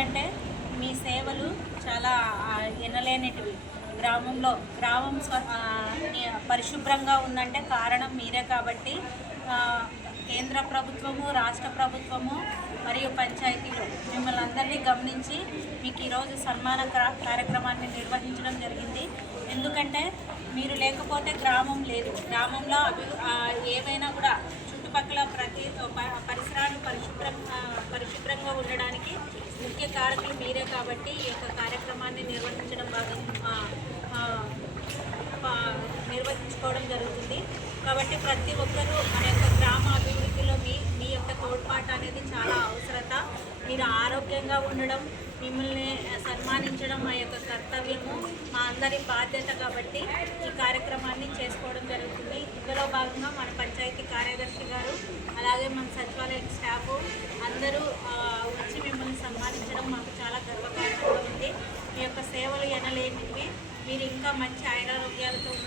ఎందుకంటే మీ సేవలు చాలా ఆ, ఎనలేనిటివి. గ్రామంలో గ్రామం పరిశుభ్రంగా ఉందంటే కారణం మీరే కాబట్టి కేంద్ర ప్రభుత్వము రాష్ట్ర ప్రభుత్వము మరియు పంచాయతీలు మిమ్మల్ని అందరినీ గమనించి మీకు ఈరోజు సన్మాన కార్యక్రమాన్ని నిర్వహించడం జరిగింది. ఎందుకంటే మీరు లేకపోతే గ్రామం లేదు. గ్రామంలో అభి ఏవైనా కూడా చుట్టుపక్కల ప్రతి పరిసరాలు పరిశుభ్రంగా పరిశుభ్రంగా ఉండడానికి ముఖ్య కారకులు మీరే కాబట్టి ఈ యొక్క కార్యక్రమాన్ని నిర్వహించడం భాగం నిర్వహించుకోవడం జరుగుతుంది. కాబట్టి ప్రతి ఒక్కరూ మన యొక్క గ్రామ అభివృద్ధిలో మీ మీ యొక్క తోడ్పాటు అనేది చాలా అవసరత. మీరు ఆరోగ్యంగా ఉండడం మిమ్మల్ని సన్మానించడం మా యొక్క కర్తవ్యము మా అందరి బాధ్యత కాబట్టి ఈ కార్యక్రమాన్ని చేసుకోవడం జరుగుతుంది. ఇందులో భాగంగా మన పంచాయతీ కార్యదర్శి గారు అలాగే మన సచివాలయం స్టాఫ్ అందరూ ఆ, వచ్చి మిమ్మల్ని సన్మానించడం మాకు చాలా గర్వకారణంగా ఉంది మీరు ఇంకా మంచి ఆయురారోగ్యాలతో ఉండాలని